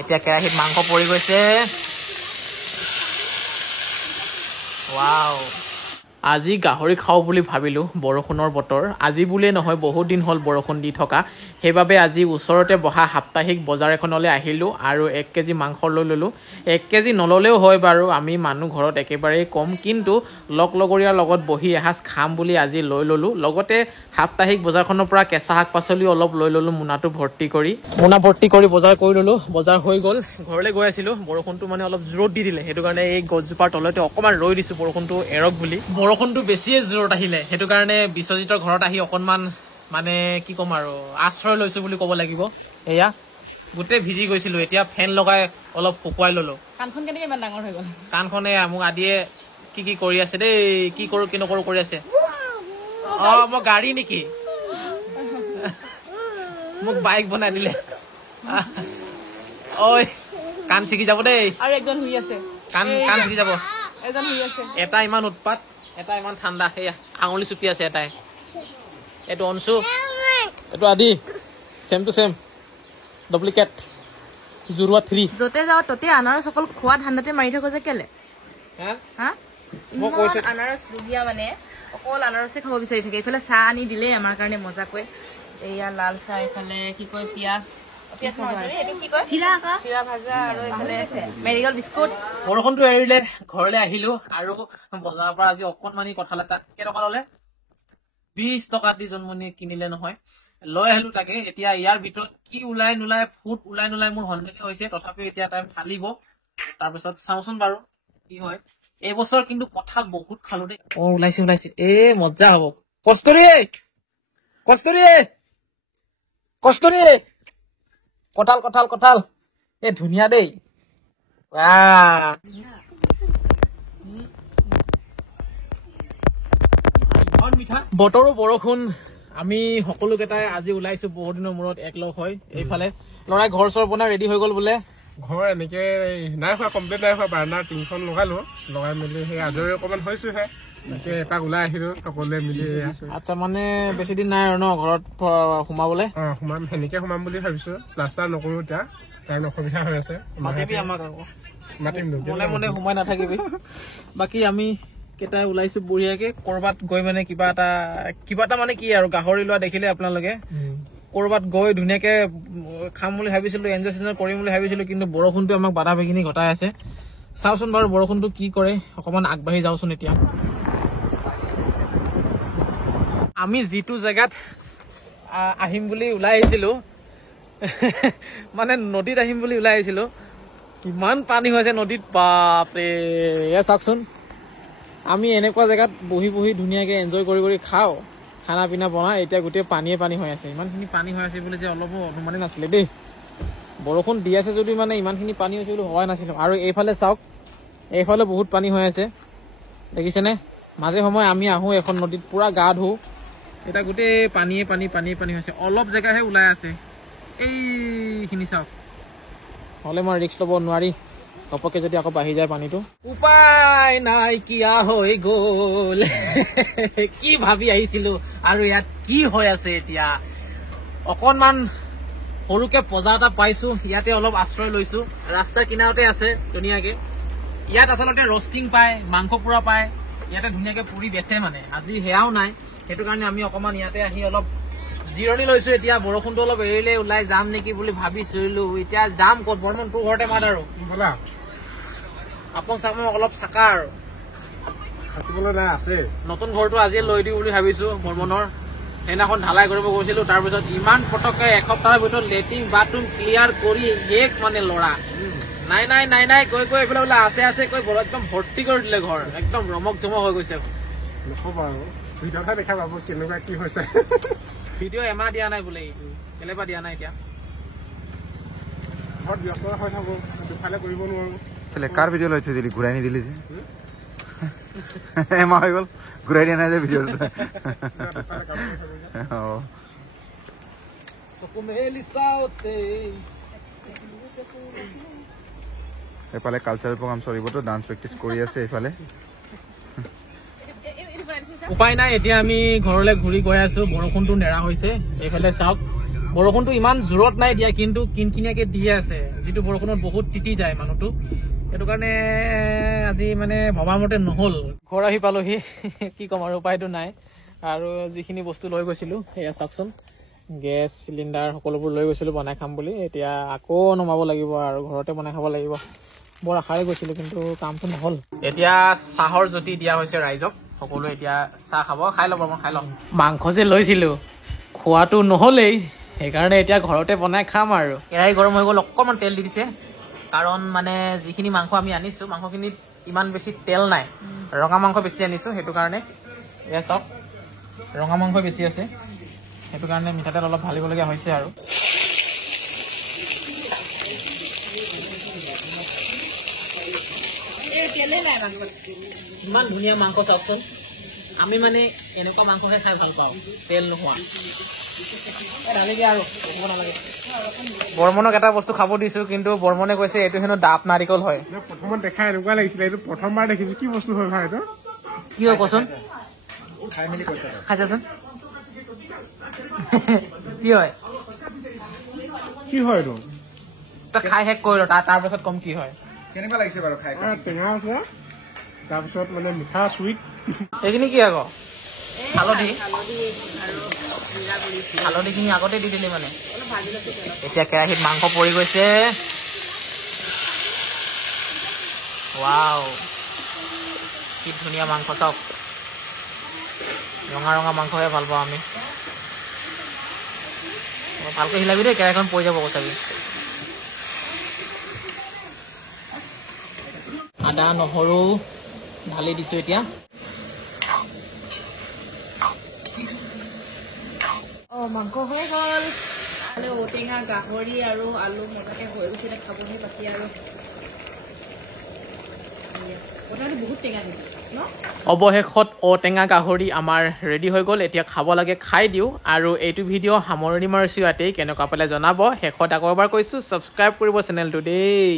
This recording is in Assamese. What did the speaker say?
এতিয়া কেৰাহীত মাংস পৰি গৈছে ৱাও আজি গাহৰি খাওঁ বুলি ভাবিলোঁ বৰষুণৰ বতৰ আজি বুলিয়ে নহয় বহুত দিন হ'ল বৰষুণ দি থকা সেইবাবে আজি ওচৰতে বহা সাপ্তাহিক বজাৰ এখনলৈ আহিলোঁ আৰু 1 কেজি মাংস লৈ ল'লোঁ 1 কেজি নল'লেও হয় বাৰু আমি মানুহ ঘৰত একেবাৰেই কম কিন্তু লগৰীয়াৰ লগত বহি এসাঁজ খাম বুলি আজি লৈ ল'লোঁ লগতে সাপ্তাহিক বজাৰখনৰ পৰা কেঁচা শাক পাচলি অলপ লৈ ল'লোঁ মোনা ভৰ্তি কৰি বজাৰ কৰি ল'লোঁ বজাৰ হৈ গ'ল ঘৰলৈ গৈ আছিলোঁ বৰষুণটো মানে অলপ জোৰত দি দিলে সেইটো কাৰণে এই গছজোপাৰ তলতে অকণমান ৰৈ দিছোঁ বৰষুণটো এৰক বুলি বৰষুণটো বেছিয়ে জোৰত আহিলে সেইটো কাৰণে বিশ্বজিতৰ ঘৰত আহি অকণমান মানে কি ক'ম আৰু আশ্ৰয় লৈছোঁ বুলি ক'ব লাগিব এয়া গোটেই ভিজি গৈছিলোঁ এতিয়া ফেন লগাই অলপ শুকুৱাই ল'লোঁ কাণখন কেনেকৈ ইমান ডাঙৰ হৈ গ'ল কাণখনে মোক আদিয়ে কি কৰি আছে দেই কি কৰোঁ কি নকৰোঁ কৰি আছে মই গাড়ী নেকি মোক বাইক বনাই দিলে ঐ কাণ ছিগি যাব দেই আৰু একজন শুই আছে কাণ ছিগি যাব এজন শুই আছে এটা ইমান উৎপাত এটা ইমান ঠাণ্ডা সেয়া আঙুলি চুপি আছে এটাই এইটো অনচু এইটো আদি চেম টু চেম ডুপ্লিকেট জুৰুৱা 3 যতে যাও ততে আনাৰস অকল খোৱা ধান্দাতে মাৰি থাকো যে কেলে হা মই কৈছো আনাৰস দুগিয়া মানে অকল আনাৰসে খাব বিচাৰি থাকে ইফালে চাহ আনি দিলে আমাৰ কাৰণে মজাকৈ এয়া লাল চাহ ইফালে কি কয় পিয়াজ নহয় এটো কি কয় চিৰা ভাজা আৰু ইফালে মেৰিগল বিস্কুট বৰষুণটো এৰিলে ঘৰলৈ আহিলো আৰু বজাৰৰ পৰা আজি অকণমানি কঁঠাল এটা কেইটকা ল'লে 20 টকা দি জন্মনি কিনিলে নহয় লৈ আহিলো তাকে এতিয়া ইয়াৰ ভিতৰত কি ওলাই নোলাই ফুট ওলাই নোলাই মোৰ সন্দেহ হৈছে তথাপিও এতিয়া টাইম ফালিব তাৰপিছত চাওঁচোন বাৰু কি হয় এই বছৰ কিন্তু কঁঠাল বহুত খালো দেই ওলাইছে মজা হ'ব কষ্টৰি কঁঠাল ধুনীয়া দেই বতৰো বৰষুণ আমি সকলোকেইটাই আজি ওলাইছো বহুত দিনৰ মূৰত একলগ হৈ এইফালে লৰাই ঘৰ চৰ বনাই ৰেডি হৈ গ'ল বোলে ঘৰ এনেকে নাই হোৱা কমপ্লিট নাই হোৱা বাৰ্ণাৰ 3খন লগাই মেলি সেই আজৰি অকণমান হৈছোহে এপাক ওলাই আহিলো সকলোৱে মিলি আচ্ছা মানে বেছি দিন নাই আৰু ন ঘৰত সোমাবলে সোমাম সেনেকে সোমাম বুলি ভাবিছো প্লাষ্টাৰ নকৰো এতিয়া কাৰণ অসুবিধা হৈ আছে মাতিবি আমাক আকৌ মাতিম মনে সোমাই নাথাকিবি বাকী আমি কেইটাই ওলাইছো বঢ়িয়াকে কৰবাত গৈ মানে কিবা এটা মানে কি আৰু গাহৰি লোৱা দেখিলে আপোনালোকে কৰবাত গৈ ধুনীয়াকে খাম বুলি ভাবিছিলো এনজয় চেনজয় কৰিম বুলি ভাবিছিলো কিন্তু বৰষুণটো আমাক বাধা বিঘিনি ঘটাই আছে চাওচোন বাৰু বৰষুণটো কি কৰে অকমান আগবাঢ়ি যাওচোন এতিয়া আমি যিটো জেগাত আহিম বুলি ওলাই আহিছিলো মানে নদীত আহিম বুলি ওলাই আহিছিলো ইমান পানী হৈছে নদীত বাপৰে এয়া চাওকচোন আমি এনেকুৱা জেগাত বহি ধুনীয়াকে এনজয় কৰি খাওঁ খানা পিনা বনাই এতিয়া গোটেই পানী হৈ আছে ইমানখিনি পানী হৈ আছে বুলি যে অলপো অনুমানে নাছিলে দেই বৰষুণ দি আছে যদি মানে ইমানখিনি পানী হৈছে বুলি হোৱাই নাছিলো আৰু এইফালে চাওক এইফালে বহুত পানী হৈ আছে দেখিছেনে মাজে সময় আমি আহো এখন নদীত পুৰা গা ধুওঁ এটা গোটেই পানী হৈছে অলপ জেগাহে ওলাই আছে এইখিনি চাওক হলে মই ৰিক্স ল'ব নোৱাৰি ঘপকে যদি আকৌ বাঢ়ি যায় পানীটো উপায় নাইকিয়া হৈ গ'ল কি ভাবি আহিছিলো আৰু ইয়াত কি হৈ আছে এতিয়া অকণমান সৰুকে পজা এটা পাইছো ইয়াতে অলপ আশ্ৰয় লৈছো ৰাস্তাৰ কিনাৰতে আছে ধুনীয়াকে ইয়াত আচলতে ৰষ্টিং পায় মাংস পুৰা পায় ইয়াতে ধুনীয়াকে পুৰি বেচে মানে আজি সেয়াও নাই সেইটো কাৰণে আমি অকণমান ইয়াতে আহি অলপ জিৰণি লৈছো এতিয়া বৰষুণটো অলপ এৰিলে ওলাই যাম নেকি বুলি ভাবিছিলো এতিয়া যাম ক'ত বৰ্মন তোৰ ঘৰতে মাত আৰু বলা আপং চাপং অলপ চাকা আৰু থাকিবলৈ নাই আছে নতুন ঘৰটো আজি লৈ দিওঁ বুলি ভাবিছো বৰ্মনৰ সেইদিনাখন ঢালাই কৰিব গৈছিলো তাৰপিছত ইমান পটককে এসপ্তাহৰ ভিতৰত লেট্ৰিন বাথৰুম ক্লিয়াৰ কৰি শেষ মানে লৰা নাই কৈ এইফালে বোলে আছে কৈ একদম ভৰ্তি কৰি দিলে ঘৰ একদম ৰমক জমক হৈ গৈছে নকবা আৰু ভিডিঅ'তহে দেখা পাব কেনেকুৱা কি হৈছে ভিডিঅ' এমাহ দিয়া নাই বোলে কেলেবা দিয়া নাই এতিয়া ঘৰত ব্যস্ত হৈ থাকো দুফালে কৰিব নোৱাৰো কাৰ ভিডিঅ' লৈ থৈ দিলি ঘূৰাই নিদিলি যে এমাহ হৈ গ'ল ঘূৰাই দিয়া নাই যে ভিডিঅ' এইফালে কালচাৰেল প্ৰগ্ৰাম চলিবতো ডান্স প্ৰেক্টিচ কৰি আছে এইফালে উপায় নাই এতিয়া আমি ঘৰলৈ ঘূৰি গৈ আছো বৰষুণটো নেৰা হৈছে এইফালে চাওক বৰষুণটো ইমান জোৰত নাই দিয়া, কিন্তু কিনকিনীয়াকে দিয়ে আছে, যিটো বৰষুণত বহুত তিতি যায় মানুহটো। সেইটো কাৰণে আজি মানে ভবামতে নহ'ল। ঘৰ আহি পালোহি, কি ক'ম আৰু উপায়টো নাই। আৰু যিখিনি বস্তু লৈ গৈছিলোঁ সেয়া চাওকচোন, গেছ চিলিণ্ডাৰ সকলোবোৰ লৈ গৈছিলোঁ বনাই খাম বুলি। এতিয়া আকৌ নমাব লাগিব আৰু ঘৰতে বনাই খাব লাগিব। বৰ আশাৰে গৈছিলোঁ, কিন্তু কামটো নহ'ল। এতিয়া চাহৰ জুতি দিয়া হৈছে ৰাইজক, সকলোৱে এতিয়া চাহ খাব। খাই ল'ব, মই খাই ল'ম। মাংস যে লৈছিলোঁ খোৱাটো নহ'লেই, সেইকাৰণে এতিয়া ঘৰতে বনাই খাম আৰু। কেৰাহী গৰম হৈ গ'ল, অকণমান তেল দি দিছে, কাৰণ মানে যিখিনি মাংস আমি আনিছোঁ মাংসখিনিত ইমান বেছি তেল নাই। ৰঙা মাংস বেছি আনিছোঁ, সেইটো কাৰণে। এয়া চাওক, ৰঙা মাংস বেছি আছে, সেইটো কাৰণে মিঠাতেল অলপ ঢালিবলগীয়া হৈছে আৰু। ইমান ধুনীয়া মাংস চাওকচোন। আমি মানে এনেকুৱা মাংসহে খাই ভাল পাওঁ, তেল নোহোৱা। ঢালি দিয়া আৰু নালাগে। বৰ্মনক এটা বস্তু খাব দিছোঁ, কিন্তু বৰ্মনে কৈছে এইটো হেনো ডাব নাৰিকল হয়। প্ৰথমত দেখা এনেকুৱা লাগিছিলে, এইটো প্ৰথমবাৰ দেখিছোঁ। কি বস্তু হয় ভাই এইটো? কি হয় কচোন, খাইছাচোন। কি হয়? কি হয় এইটো? তই খাই শেষ কৰি ল, তাৰ পাছত কম কি হয়। কেনেকুৱা লাগিছে বাৰু খাই? টেঙা আছে, তাৰপিছত মানে মিঠা চুইট। এইখিনি কি আকৌ? হালধি হালধিখিনি আগতে দি দিলি মানে। এতিয়া কেৰাহীত মাংস পৰি গৈছে। ৱাও, কি ধুনীয়া মাংস চাওক। ৰঙা ৰঙা মাংসহে ভাল পাওঁ আমি। ভালকৈ হিলাবি দেই, কেৰাহীখন পৰি যাব কচাবি। আদা নহৰু ঢালি দিছোঁ এতিয়া। মাংস হৈ গ'ল। ঔটেঙা গাহৰি আৰু আলু মজাকে হৈ গৈছিলে, খাবহে বাকী আৰু। বহুত টেঙা ন? অৱশেষত ঔটেঙা গাহৰি আমাৰ ৰেডি হৈ গ'ল। এতিয়া খাব লাগে, খাই দিওঁ। আৰু এইটো ভিডিঅ' সামৰণি মাৰিছোঁ ইয়াতেই। কেনেকুৱা পালে জনাব। শেষত আকৌ এবাৰ কৈছোঁ, ছাবস্ক্ৰাইব কৰিব চেনেলটো দেই।